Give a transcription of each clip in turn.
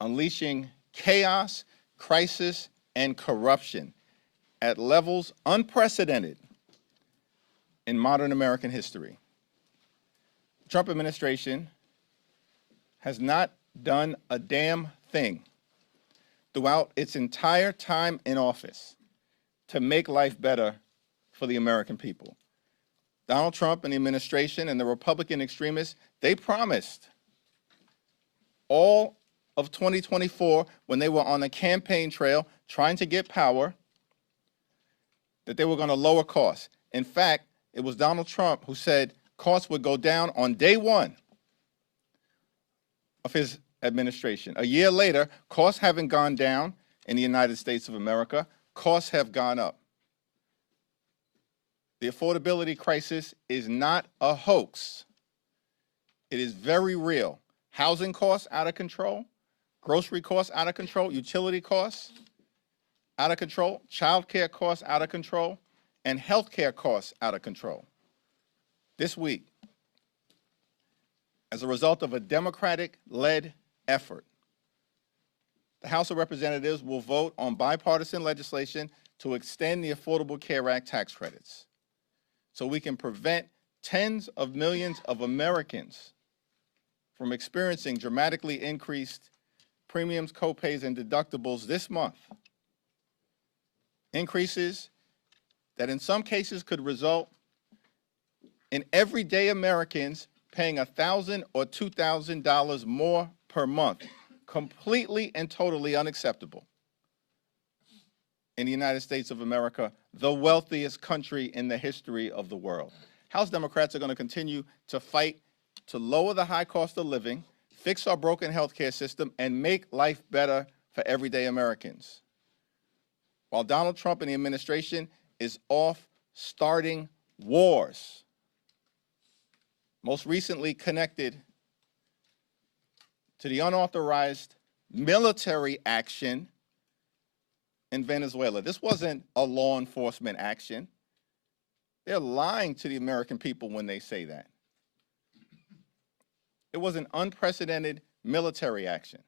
unleashing chaos, crisis, and corruption at levels unprecedented in modern American history. The Trump administration has not done a damn thing throughout its entire time in office to make life better for the American people. Donald Trump and the administration and the Republican extremists, they promised all of 2024, when they were on the campaign trail trying to get power, that they were going to lower costs. In fact, it was Donald Trump who said costs would go down on day one of his administration. A year later, costs haven't gone down in the United States of America. Costs have gone up. The affordability crisis is not a hoax. It is very real. Housing costs out of control, grocery costs out of control, utility costs out of control, child care costs out of control, and health care costs out of control. This week, as a result of a Democratic-led effort, the House of Representatives will vote on bipartisan legislation to extend the Affordable Care Act tax credits so we can prevent tens of millions of Americans from experiencing dramatically increased premiums, copays, and deductibles this month. Increases that in some cases could result in everyday Americans paying $1,000 or $2,000 more per month. Completely and totally unacceptable in the United States of America, the wealthiest country in the history of the world. House Democrats are going to continue to fight to lower the high cost of living, fix our broken health care system, and make life better for everyday Americans. While Donald Trump and the administration is off starting wars, most recently connected to the unauthorized military action in Venezuela. This wasn't a law enforcement action. They're lying to the American people when they say that. It was an unprecedented military action.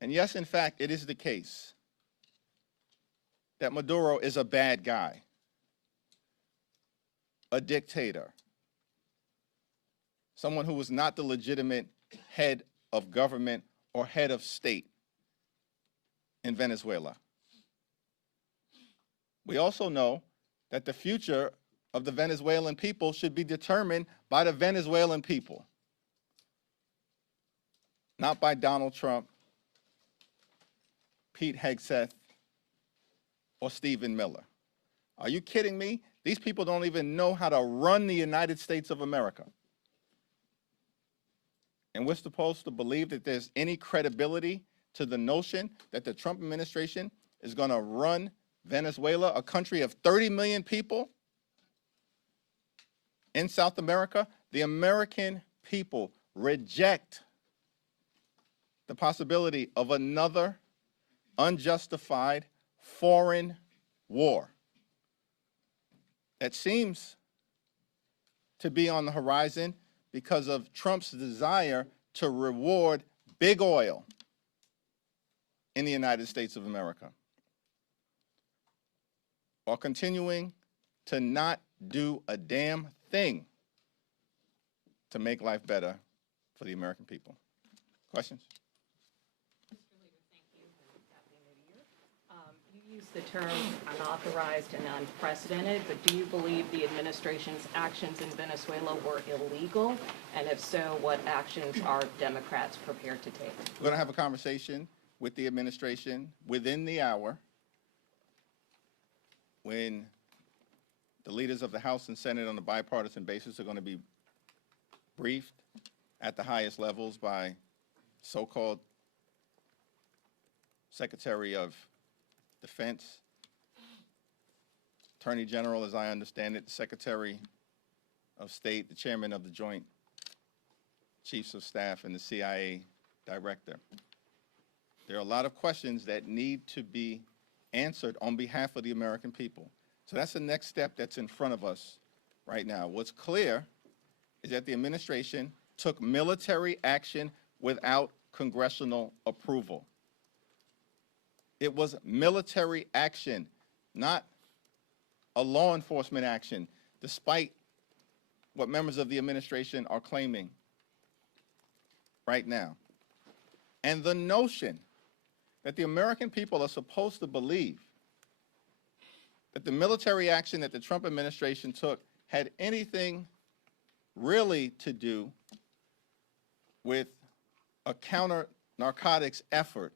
And yes, in fact, it is the case that Maduro is a bad guy, a dictator, someone who was not the legitimate head of government or head of state in Venezuela. We also know that the future of the Venezuelan people should be determined by the Venezuelan people, not by Donald Trump, Pete Hegseth, or Stephen Miller. Are you kidding me? These people don't even know how to run the United States of America. And we're supposed to believe that there's any credibility to the notion that the Trump administration is going to run Venezuela, a country of 30 million people in South America. The American people reject the possibility of another unjustified foreign war that seems to be on the horizon because of Trump's desire to reward big oil in the United States of America, while continuing to not do a damn thing to make life better for the American people. Questions? Mr. Leader, thank you, and Happy New Year. You used the term unauthorized and unprecedented, but do you believe the administration's actions in Venezuela were illegal? And if so, what actions are Democrats prepared to take? We're going to have a conversation with the administration within the hour when the leaders of the House and Senate on a bipartisan basis are going to be briefed at the highest levels by so-called Secretary of Defense, Attorney General, as I understand it, the Secretary of State, the Chairman of the Joint Chiefs of Staff, and the CIA Director. There are a lot of questions that need to be answered on behalf of the American people. So that's the next step that's in front of us right now. What's clear is that the administration took military action without congressional approval. It was military action, not a law enforcement action, despite what members of the administration are claiming right now. And the notion that the American people are supposed to believe that the military action that the Trump administration took had anything really to do with a counter-narcotics effort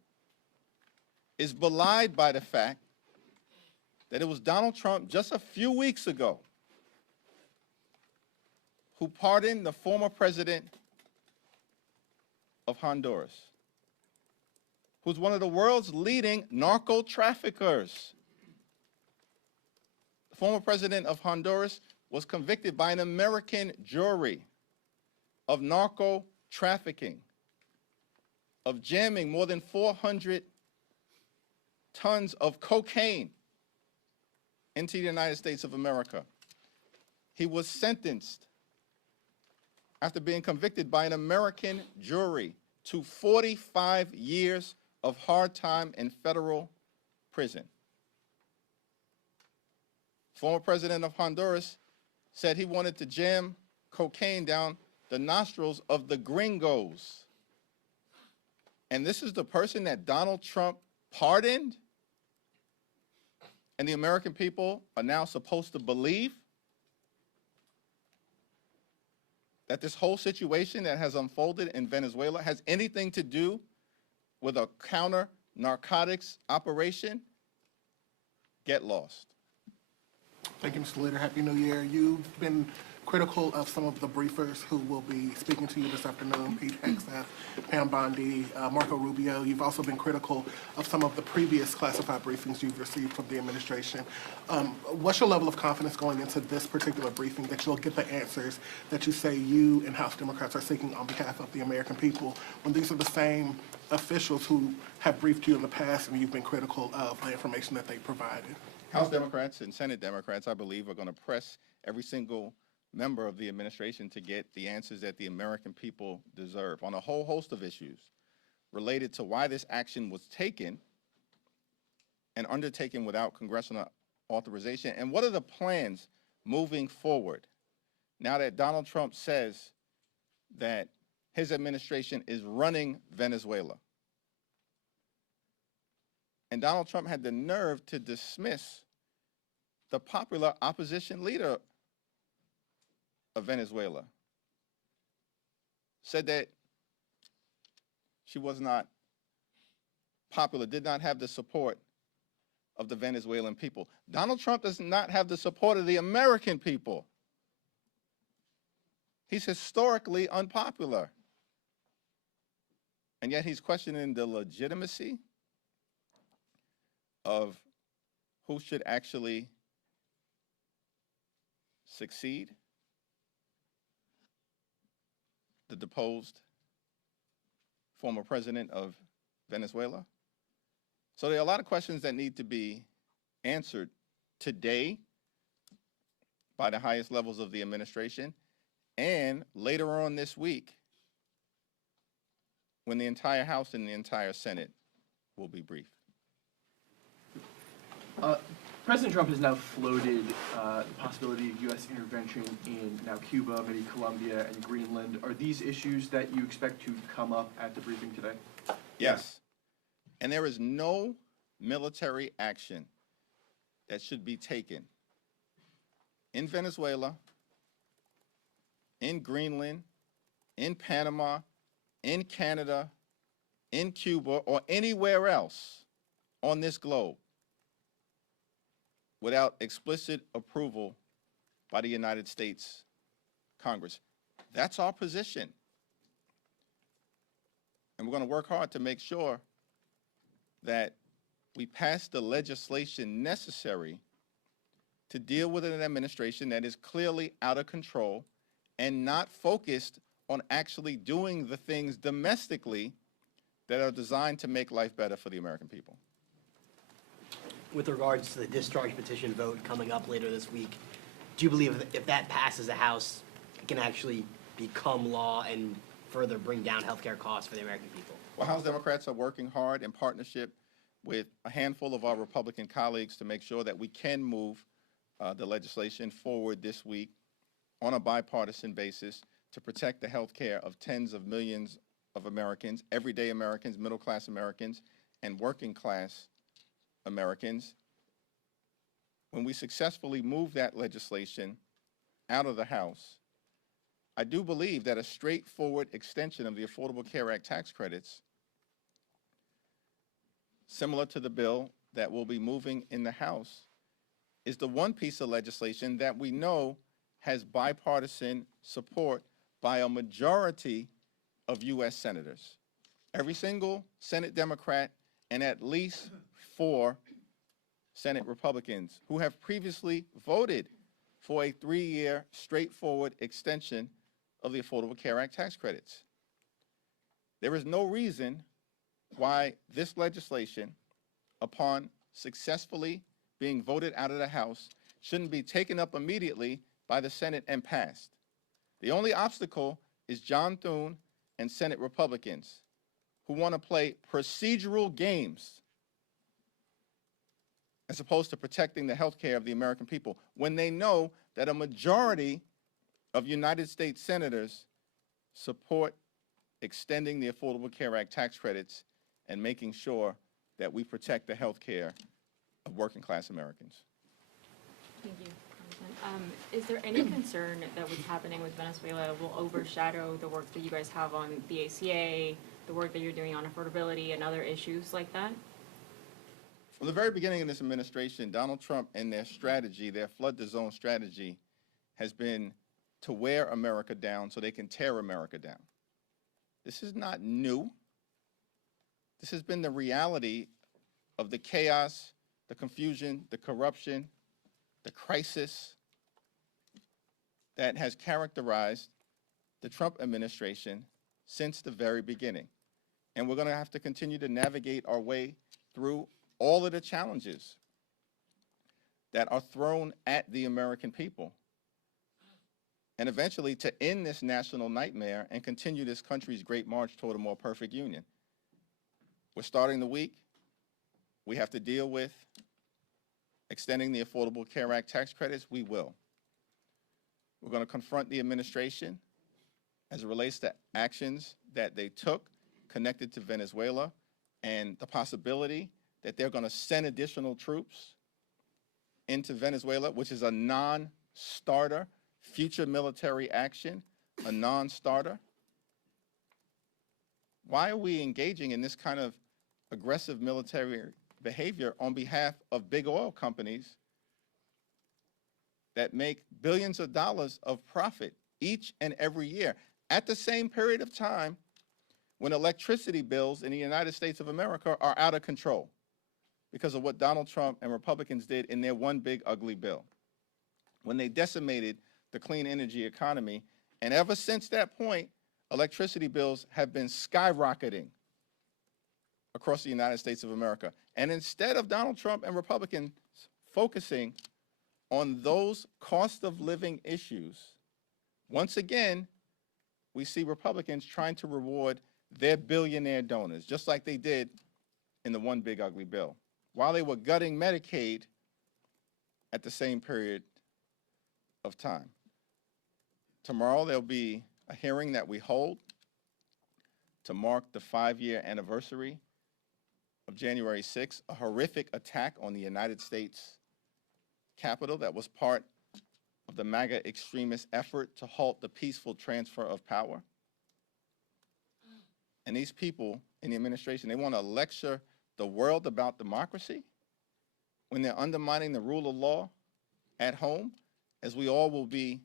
is belied by the fact that it was Donald Trump just a few weeks ago who pardoned the former president of Honduras, who's one of the world's leading narco traffickers. The former president of Honduras was convicted by an American jury of narco trafficking, of jamming more than 400 tons of cocaine into the United States of America. He was sentenced after being convicted by an American jury to 45 years of hard time in federal prison. Former president of Honduras said he wanted to jam cocaine down the nostrils of the gringos. And this is the person that Donald Trump pardoned? And the American people are now supposed to believe that this whole situation that has unfolded in Venezuela has anything to do with a counter-narcotics operation? Get lost. Thank you, Mr. Leader. Happy New Year. You've been critical of some of the briefers who will be speaking to you this afternoon, Pete Hegseth, Pam Bondi, Marco Rubio. You've also been critical of some of the previous classified briefings you've received from the administration. What's your level of confidence going into this particular briefing that you'll get the answers that you say you and House Democrats are seeking on behalf of the American people, when these are the same officials who have briefed you in the past and you've been critical of the information that they provided? House Democrats and Senate Democrats, I believe, are going to press every single member of the administration to get the answers that the American people deserve on a whole host of issues related to why this action was taken and undertaken without congressional authorization, and what are the plans moving forward now that Donald Trump says that his administration is running Venezuela. And Donald Trump had the nerve to dismiss the popular opposition leader of Venezuela, said that she was not popular, did not have the support of the Venezuelan people. Donald Trump does not have the support of the American people. He's historically unpopular. And yet he's questioning the legitimacy of who should actually succeed the deposed former president of Venezuela. So there are a lot of questions that need to be answered today by the highest levels of the administration and later on this week when the entire House and the entire Senate will be briefed. President Trump has now floated the possibility of U.S. intervention in now Cuba, maybe Colombia, and Greenland. Are these issues that you expect to come up at the briefing today? Yes. And there is no military action that should be taken in Venezuela, in Greenland, in Panama, in Canada, in Cuba, or anywhere else on this globe without explicit approval by the United States Congress. That's our position. And we're going to work hard to make sure that we pass the legislation necessary to deal with an administration that is clearly out of control and not focused on actually doing the things domestically that are designed to make life better for the American people. With regards to the discharge petition vote coming up later this week, do you believe if that passes the House, it can actually become law and further bring down healthcare costs for the American people? Well, House Democrats are working hard in partnership with a handful of our Republican colleagues to make sure that we can move the legislation forward this week on a bipartisan basis to protect the health care of tens of millions of Americans, everyday Americans, middle-class Americans, and working-class Americans. When we successfully move that legislation out of the House, I do believe that a straightforward extension of the Affordable Care Act tax credits, similar to the bill that will be moving in the House, is the one piece of legislation that we know has bipartisan support by a majority of U.S. senators. Every single Senate Democrat and at least 4 Senate Republicans who have previously voted for a 3-year straightforward extension of the Affordable Care Act tax credits. There is no reason why this legislation, upon successfully being voted out of the House, shouldn't be taken up immediately by the Senate and passed. The only obstacle is John Thune and Senate Republicans who want to play procedural games as opposed to protecting the health care of the American people when they know that a majority of United States senators support extending the Affordable Care Act tax credits and making sure that we protect the health care of working class Americans. Thank you, Congressman. Is there any concern that what's happening with Venezuela will overshadow the work that you guys have on the ACA, the work that you're doing on affordability and other issues like that? From the very beginning of this administration, Donald Trump and their strategy, their flood the zone strategy, has been to wear America down so they can tear America down. This is not new. This has been the reality of the chaos, the confusion, the corruption, the crisis that has characterized the Trump administration since the very beginning. And we're going to have to continue to navigate our way through all of the challenges that are thrown at the American people, and eventually to end this national nightmare and continue this country's great march toward a more perfect union. We're starting the week. We have to deal with extending the Affordable Care Act tax credits. We will. We're going to confront the administration as it relates to actions that they took connected to Venezuela and the possibility that they're going to send additional troops into Venezuela, which is a non-starter, future military action, a non-starter. Why are we engaging in this kind of aggressive military behavior on behalf of big oil companies that make billions of dollars of profit each and every year at the same period of time when electricity bills in the United States of America are out of control because of what Donald Trump and Republicans did in their one big ugly bill, when they decimated the clean energy economy. And ever since that point, electricity bills have been skyrocketing across the United States of America. And instead of Donald Trump and Republicans focusing on those cost of living issues, once again, we see Republicans trying to reward their billionaire donors, just like they did in the one big ugly bill, while they were gutting Medicaid at the same period of time. Tomorrow there'll be a hearing that we hold to mark the 5-year anniversary of January 6th, a horrific attack on the United States Capitol that was part of the MAGA extremist effort to halt the peaceful transfer of power. And these people in the administration, they want to lecture the world about democracy when they're undermining the rule of law at home, as we all will be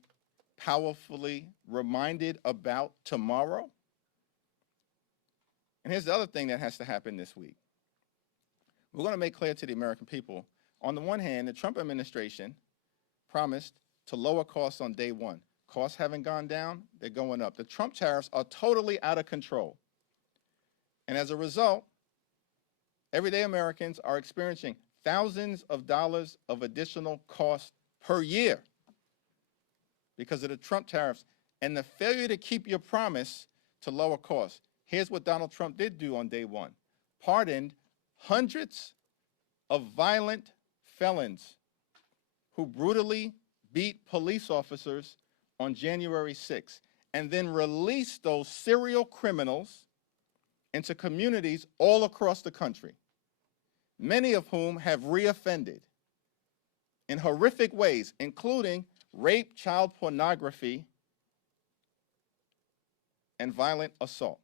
powerfully reminded about tomorrow. And here's the other thing that has to happen this week. We're going to make clear to the American people, on the one hand, the Trump administration promised to lower costs on day one. Costs haven't gone down, they're going up. The Trump tariffs are totally out of control. And as a result, everyday Americans are experiencing thousands of dollars of additional costs per year because of the Trump tariffs and the failure to keep your promise to lower costs. Here's what Donald Trump did do on day one. Pardoned hundreds of violent felons who brutally beat police officers on January 6th, and then released those serial criminals into communities all across the country, many of whom have reoffended in horrific ways, including rape, child pornography, and violent assault.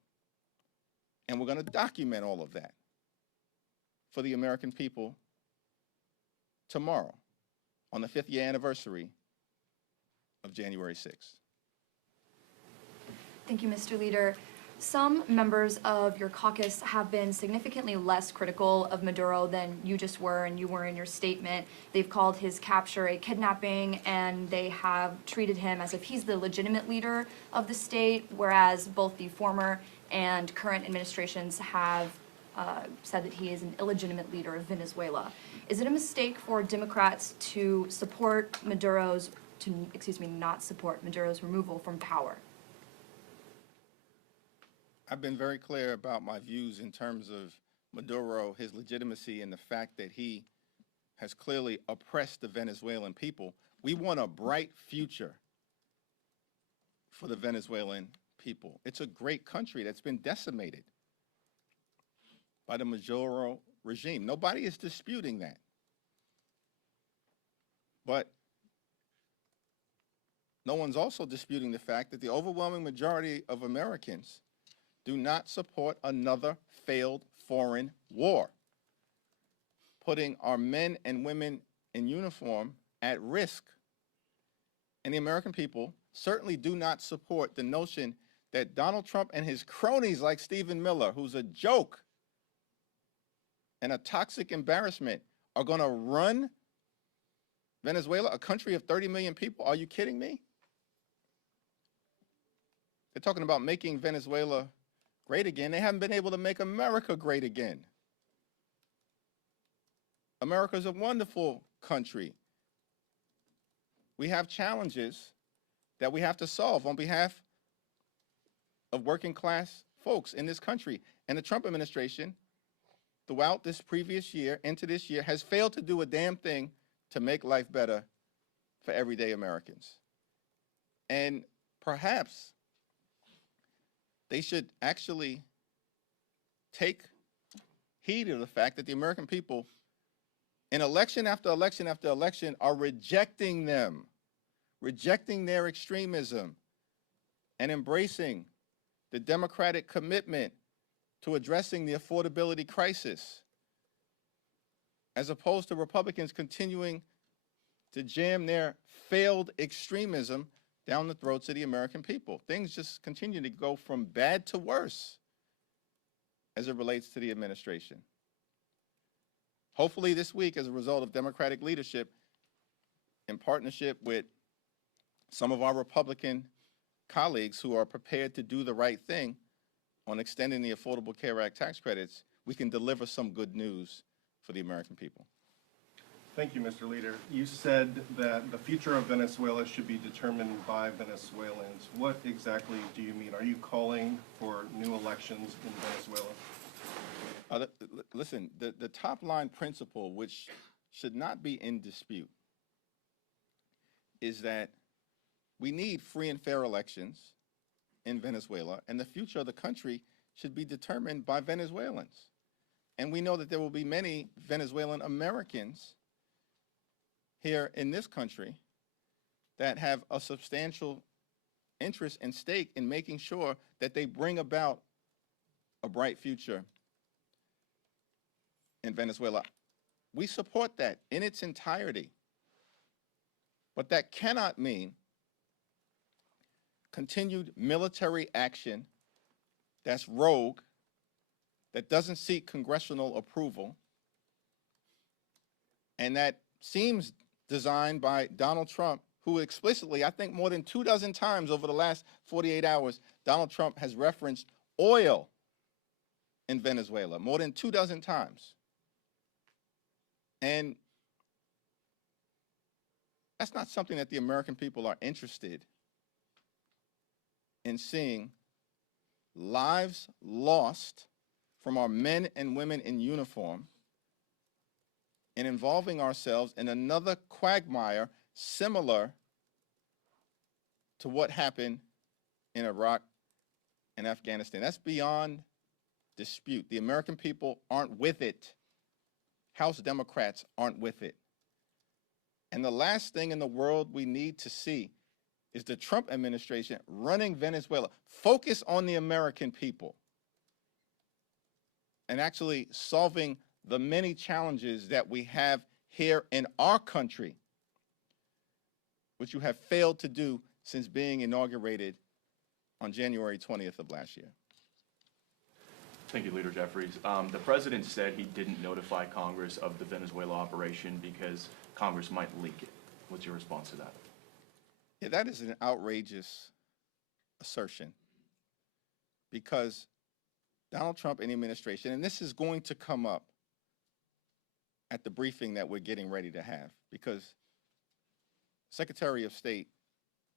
And we're going to document all of that for the American people tomorrow on the 5th year anniversary of January 6th. Thank you, Mr. Leader. Some members of your caucus have been significantly less critical of Maduro than you just were and you were in your statement. They've called his capture a kidnapping, and they have treated him as if he's the legitimate leader of the state, whereas both the former and current administrations have said that he is an illegitimate leader of Venezuela. Is it a mistake for Democrats to support Maduro's, not support Maduro's removal from power? I've been very clear about my views in terms of Maduro, his legitimacy, and the fact that he has clearly oppressed the Venezuelan people. We want a bright future for the Venezuelan people. It's a great country that's been decimated by the Maduro regime. Nobody is disputing that. But no one's also disputing the fact that the overwhelming majority of Americans do not support another failed foreign war, putting our men and women in uniform at risk. And the American people certainly do not support the notion that Donald Trump and his cronies like Stephen Miller, who's a joke and a toxic embarrassment, are going to run Venezuela, a country of 30 million people. Are you kidding me? They're talking about making Venezuela great again. They haven't been able to make America great again. America's a wonderful country. We have challenges that we have to solve on behalf of working class folks in this country. And the Trump administration, throughout this previous year, into this year, has failed to do a damn thing to make life better for everyday Americans. And perhaps they should actually take heed of the fact that the American people, in election after election after election, are rejecting them, rejecting their extremism, and embracing the Democratic commitment to addressing the affordability crisis, as opposed to Republicans continuing to jam their failed extremism down the throats of the American people. Things just continue to go from bad to worse as it relates to the administration. Hopefully this week, as a result of Democratic leadership, in partnership with some of our Republican colleagues who are prepared to do the right thing on extending the Affordable Care Act tax credits, we can deliver some good news for the American people. Thank you, Mr. Leader. You said that the future of Venezuela should be determined by Venezuelans. What exactly do you mean? Are you calling for new elections in Venezuela? Listen, the top line principle, which should not be in dispute, is that we need free and fair elections in Venezuela, and the future of the country should be determined by Venezuelans. And we know that there will be many Venezuelan Americans here in this country that have a substantial interest and stake in making sure that they bring about a bright future in Venezuela. We support that in its entirety. But that cannot mean continued military action that's rogue, that doesn't seek congressional approval, and that seems designed by Donald Trump, who explicitly, I think more than 24 times over the last 48 hours, Donald Trump has referenced oil in Venezuela, more than 24 times. And that's not something that the American people are interested in seeing lives lost from our men and women in uniform and involving ourselves in another quagmire similar to what happened in Iraq and Afghanistan. That's beyond dispute. The American people aren't with it. House Democrats aren't with it. And the last thing in the world we need to see is the Trump administration running Venezuela. Focus on the American people and actually solving the many challenges that we have here in our country, which you have failed to do since being inaugurated on January 20th of last year. Thank you, Leader Jeffries. The president said he didn't notify Congress of the Venezuela operation because Congress might leak it. What's your response to that? Yeah, that is an outrageous assertion because Donald Trump and the administration, and this is going to come up at the briefing that we're getting ready to have, because Secretary of State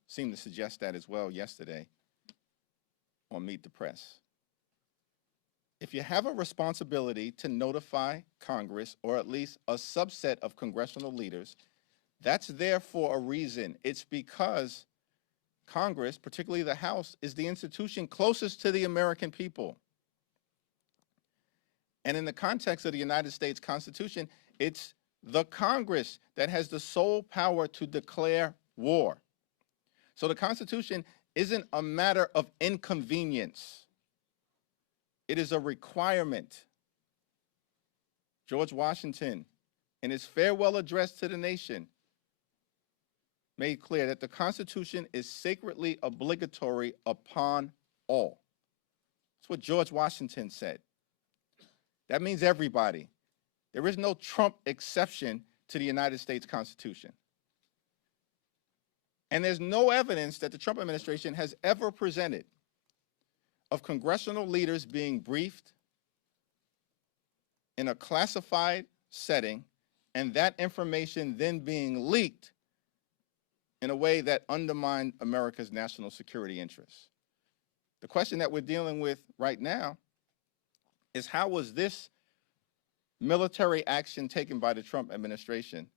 seemed to suggest that as well yesterday on Meet the Press. If you have a responsibility to notify Congress, or at least a subset of congressional leaders, that's there for a reason. It's because Congress, particularly the House, is the institution closest to the American people. And in the context of the United States Constitution, it's the Congress that has the sole power to declare war. So the Constitution isn't a matter of inconvenience. It is a requirement. George Washington, in his farewell address to the nation, made clear that the Constitution is sacredly obligatory upon all. That's what George Washington said. That means everybody. There is no Trump exception to the United States Constitution. And there's no evidence that the Trump administration has ever presented of congressional leaders being briefed in a classified setting and that information then being leaked in a way that undermined America's national security interests. The question that we're dealing with right now is, how was this military action taken by the Trump administration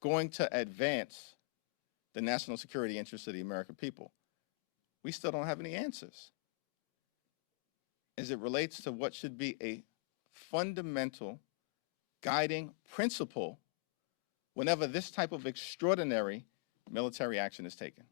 going to advance the national security interests of the American people? We still don't have any answers as it relates to what should be a fundamental guiding principle whenever this type of extraordinary military action is taken.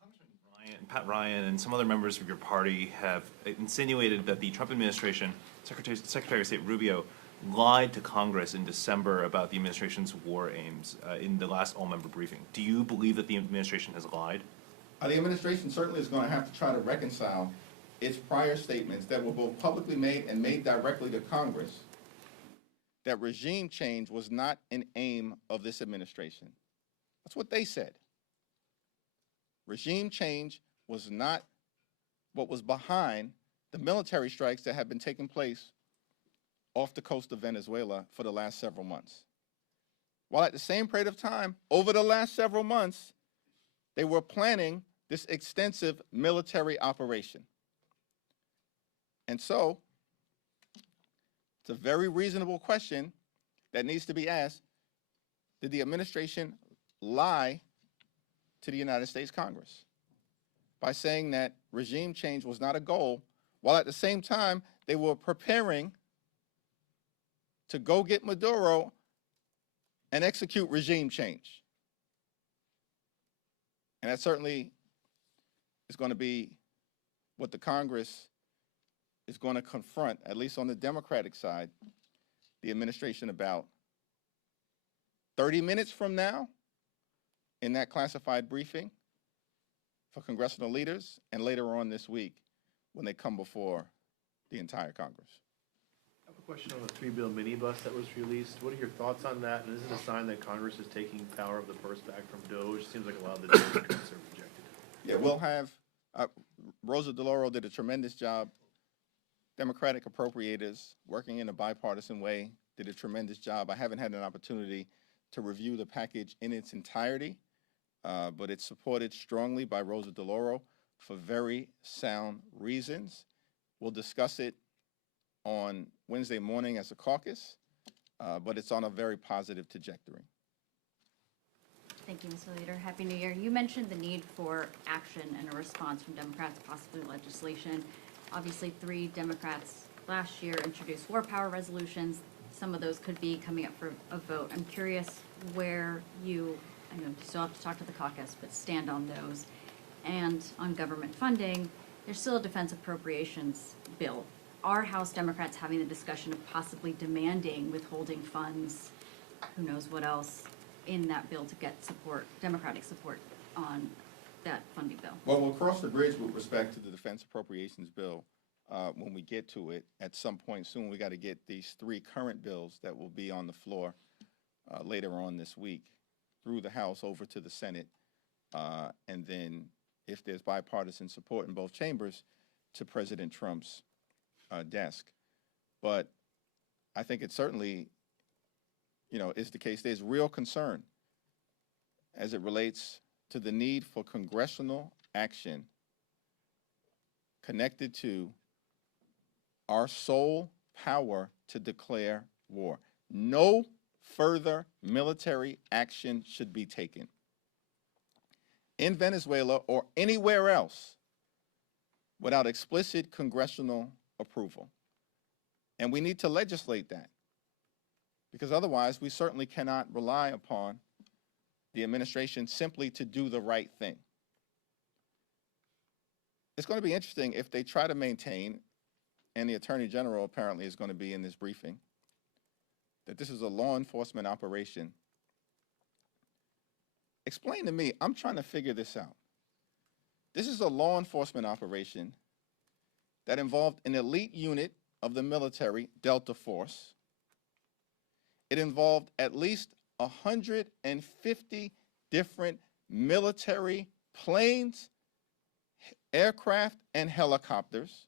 Congressman Pat Ryan and some other members of your party have insinuated that the Trump administration, Secretary of State Rubio, lied to Congress in December about the administration's war aims in the last all-member briefing. Do you believe that the administration has lied? The administration certainly is going to have to try to reconcile its prior statements that were both publicly made and made directly to Congress, that regime change was not an aim of this administration. That's what they said. Regime change was not what was behind the military strikes that have been taking place off the coast of Venezuela for the last several months. While at the same period of time, over the last several months, they were planning this extensive military operation. And so, it's a very reasonable question that needs to be asked: did the administration lie to the United States Congress by saying that regime change was not a goal, while at the same time they were preparing to go get Maduro and execute regime change? And that certainly is going to be what the Congress is going to confront, at least on the Democratic side, the administration about 30 minutes from now in that classified briefing for congressional leaders, and later on this week when they come before the entire Congress. I have a question on the 3-bill minibus that was released. What are your thoughts on that? And is it a sign that Congress is taking power of the purse back from DOJ? It seems like a lot of the DOJ cuts are rejected. Yeah, we'll have, Rosa DeLauro did a tremendous job. Democratic appropriators, working in a bipartisan way, did a tremendous job. I haven't had an opportunity to review the package in its entirety, but it's supported strongly by Rosa DeLauro for very sound reasons. We'll discuss it on Wednesday morning as a caucus, but it's on a very positive trajectory. Thank you, Mr. Leader. Happy New Year. You mentioned the need for action and a response from Democrats, possibly legislation. Obviously, 3 Democrats last year introduced war power resolutions. Some of those could be coming up for a vote. I'm curious where you, I know you still have to talk to the caucus, but stand on those. And on government funding, there's still a defense appropriations bill. Are House Democrats having the discussion of possibly demanding withholding funds, who knows what else, in that bill to get support, Democratic support on that funding bill? Well, we'll cross the bridge with respect to the defense appropriations bill when we get to it at some point soon. We got to get these 3 current bills that will be on the floor later on this week through the House over to the Senate, and then if there's bipartisan support in both chambers, to President Trump's desk. But I think it certainly, is the case. There's real concern as it relates to the need for congressional action connected to our sole power to declare war. No further military action should be taken in Venezuela or anywhere else without explicit congressional approval. And we need to legislate that, because otherwise we certainly cannot rely upon the administration simply to do the right thing. It's going to be interesting if they try to maintain, and the Attorney General apparently is going to be in this briefing, that this is a law enforcement operation. Explain to me, I'm trying to figure this out. This is a law enforcement operation that involved an elite unit of the military, Delta Force. It involved at least 150 different military planes, aircraft, and helicopters.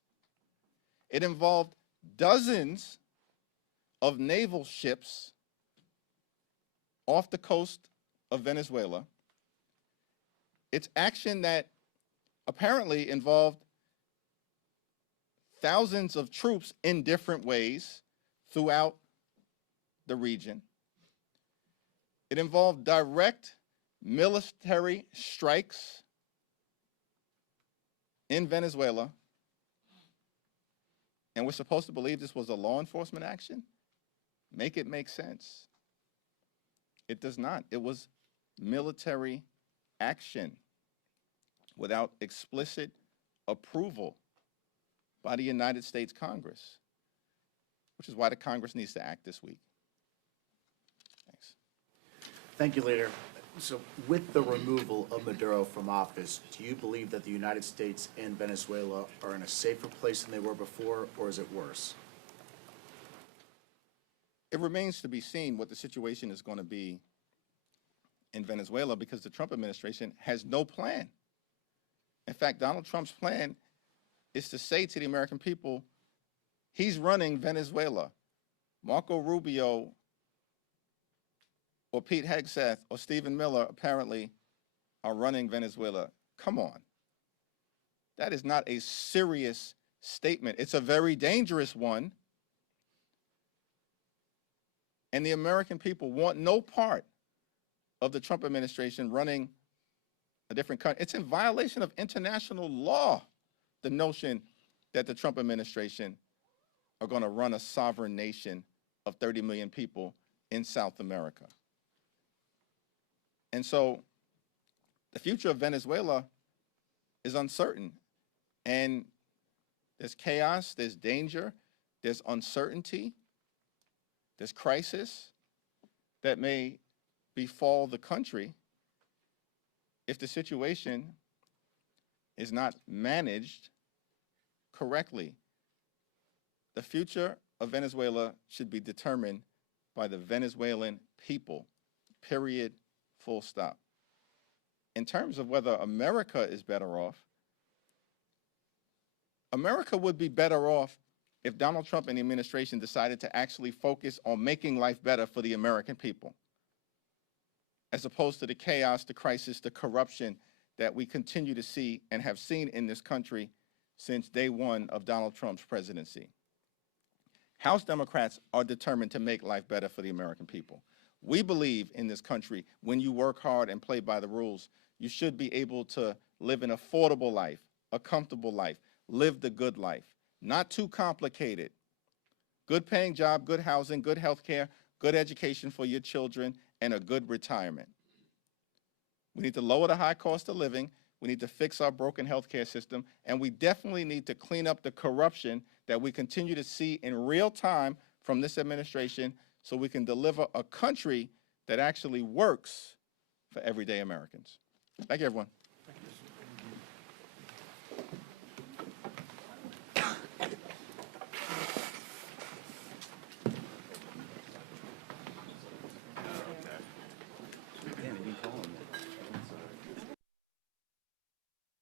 It involved dozens of naval ships off the coast of Venezuela. It's action that apparently involved thousands of troops in different ways throughout the region. It involved direct military strikes in Venezuela. And we're supposed to believe this was a law enforcement action? Make it make sense. It does not. It was military action without explicit approval by the United States Congress, which is why the Congress needs to act this week. Thanks. Thank you, Leader. So with the removal of Maduro from office, do you believe that the United States and Venezuela are in a safer place than they were before, or is it worse? It remains to be seen what the situation is going to be in Venezuela, because the Trump administration has no plan. In fact, Donald Trump's plan is to say to the American people, he's running Venezuela. Marco Rubio or Pete Hegseth or Stephen Miller apparently are running Venezuela. Come on. That is not a serious statement. It's a very dangerous one. And the American people want no part of the Trump administration running a different country. It's in violation of international law, the notion that the Trump administration are going to run a sovereign nation of 30 million people in South America. And so the future of Venezuela is uncertain. And there's chaos, there's danger, there's uncertainty, there's crisis that may befall the country if the situation is not managed correctly. The future of Venezuela should be determined by the Venezuelan people, period, full stop. In terms of whether America is better off, America would be better off if Donald Trump and the administration decided to actually focus on making life better for the American people. as opposed to the chaos, the crisis, the corruption that we continue to see and have seen in this country since day one of Donald Trump's presidency. House Democrats are determined to make life better for the American people. We believe in this country, when you work hard and play by the rules, you should be able to live an affordable life, a comfortable life, live the good life, not too complicated. Good paying job, good housing, good health care, good education for your children, and a good retirement. We need to lower the high cost of living. We need to fix our broken healthcare system, and we definitely need to clean up the corruption that we continue to see in real time from this administration so we can deliver a country that actually works for everyday Americans. Thank you, everyone.